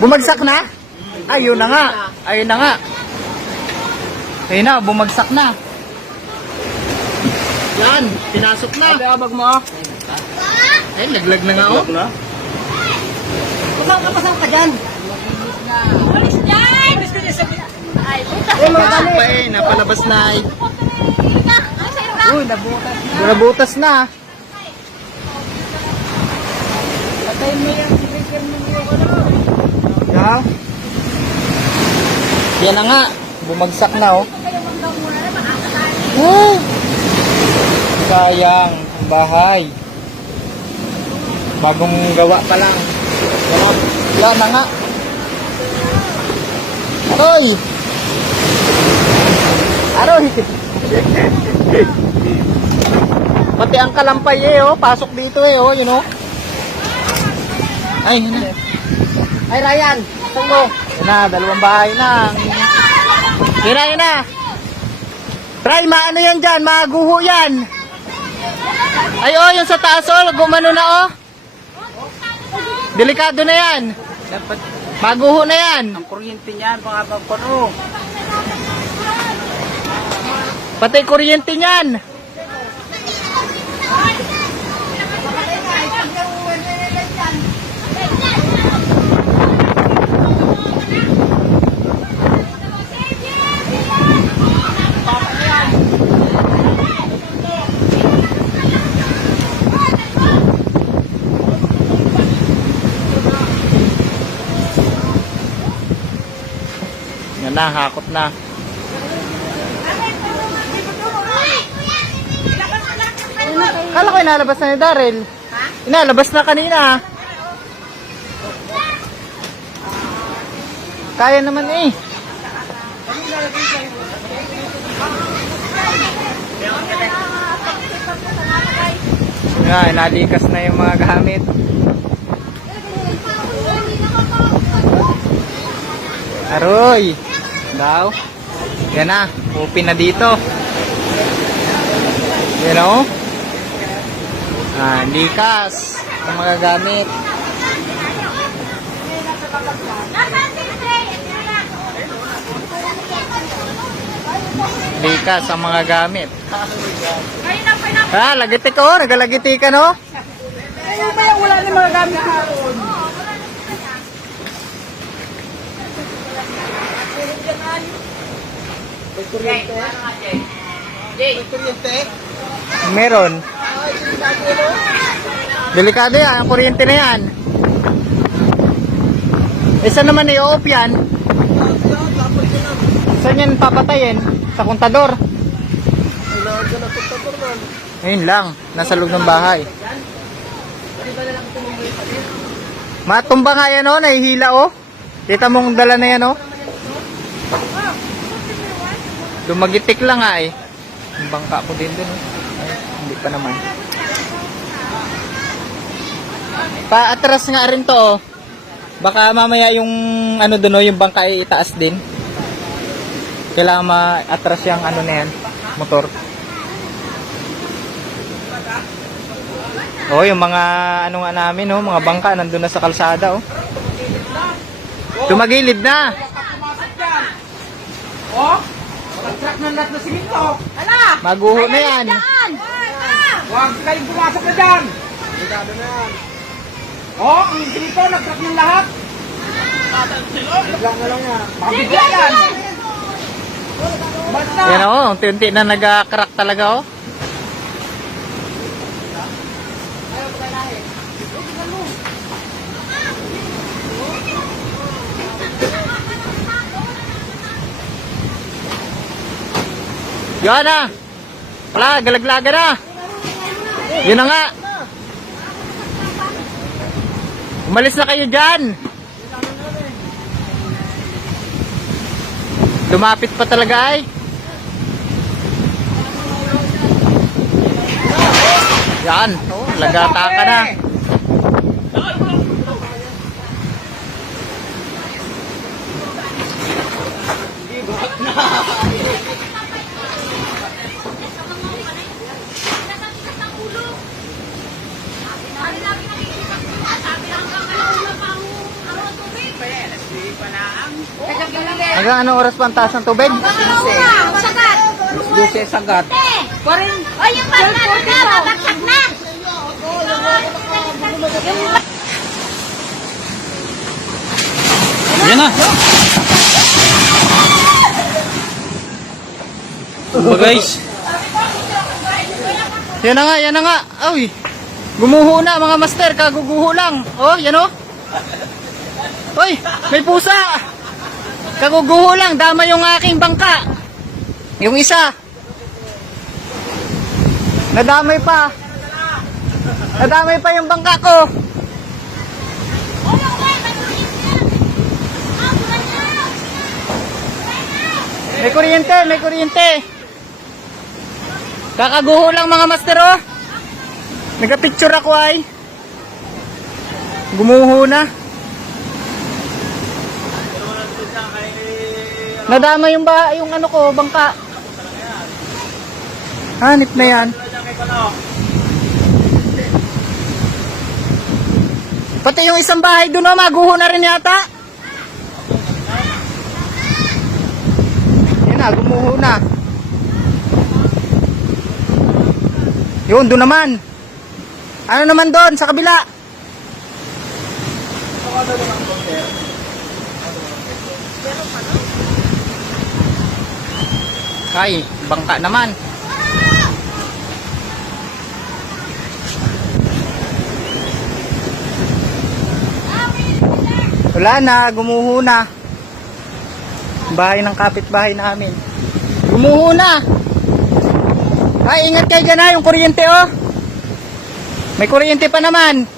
Bumagsak na? Ayun na nga. Ayun na nga. Ayun na, bumagsak na. Yan, pinasok na. Ate, abag mo ah. Ay, laglag na nga oh. Kapasang ka dyan. Alis dyan! Ay, butas Pa eh, napalabas na eh. Uy, nabutas na. Nabutas na. Patay mo yung breaker mo yung ano. Yeah. Yan na nga, bumagsak na oh. Oh. Sayang ang bahay. Bagong gawa pa lang. Yan na nga. Aroy! Aroy! Pati ang kalampay eh oh, pasok dito eh oh, you know. Ay, yun na. Ay, Ryan, saan mo? Yun na, dalawang bahay na. Yun na, yun na. Try, maano yan dyan, maguho yan. Ay, oh, yung sa taas oh, gumano na oh. Delikado na yan. Dapat Maguho na yan. ang kuryente niyan, mga pagpano. Pati kuryente niyan. Yan na, hakot na. Kala ko inalabas na ni Daryl. Inalabas na kanina. Kaya naman eh. Nga, nalikas na yung mga gamit. Aroy! Daw. Yan na, open na dito. You know? Likas ang mga gamit. Likas ang mga gamit. Lagitik oh, nagalagitikan oh. Wala na mga gamit na. Meron. Delikado yan, ang kuryente na yan. Saan naman i-off yan? Saan yan papatayin? Sa kontador? Ayun lang, nasa loob ng bahay. Matumba nga yan o, nahihila o. Kita mong dala na yan o. Dumagitik lang nga eh. Ang bangka ko din dun eh. Ay, hindi pa naman. Paatras nga rin to oh. Baka mamaya yung ano dun oh, yung bangka ay itaas din. Kailangan ma-atras yung ano na yan, motor. Oh, yung mga ano nga namin oh, mga bangka nandun na sa kalsada oh. Tumagilid na. Oh! Nag-track ng lahat na simento. Ala! Maguho na yan. Huwag kayong pumasok na dyan. Ligado na yan. Oh, ang simento, nag-track ng lahat. Biglang na lang yan. Mabigla yan. Basta. Yan oh, unti-unti na nag-crack talaga oh. Yan na. Wala, galaglaga na. Yun na nga. Umalis na kayo dyan. Lumapit pa talaga ay. Yan. Oh, lagata ka na. Hanggang anong oras pa ang taas ng tubig? Sagat. Luce sagat. Parin. O yung bangka na, babagsak na. Yan na. Ba guys? Yan na nga, yan na nga. Ay, gumuho na mga master, kaguguho lang. Oh, yan oh. Oy, may pusa. Kaguguho lang, dama yung aking bangka. Yung isa. Nadamay pa. Nadamay pa yung bangka ko. May kuryente, may kuryente. Kakaguho lang mga master oh. Nagka-picture ako ay. Gumuho na. Nadama yung ano ko, bangka. Hanip na yan. Pati yung isang bahay doon oh, maguho na rin yata. Yan na, gumuho na. Yun, doon naman. Ano naman doon, sa kabila? Ay, bangka naman. Wala na, gumuho na. Bahay ng kapitbahay namin. Gumuho na. Ay, ingat kayo dyan ha, yung kuryente oh. May kuryente pa naman.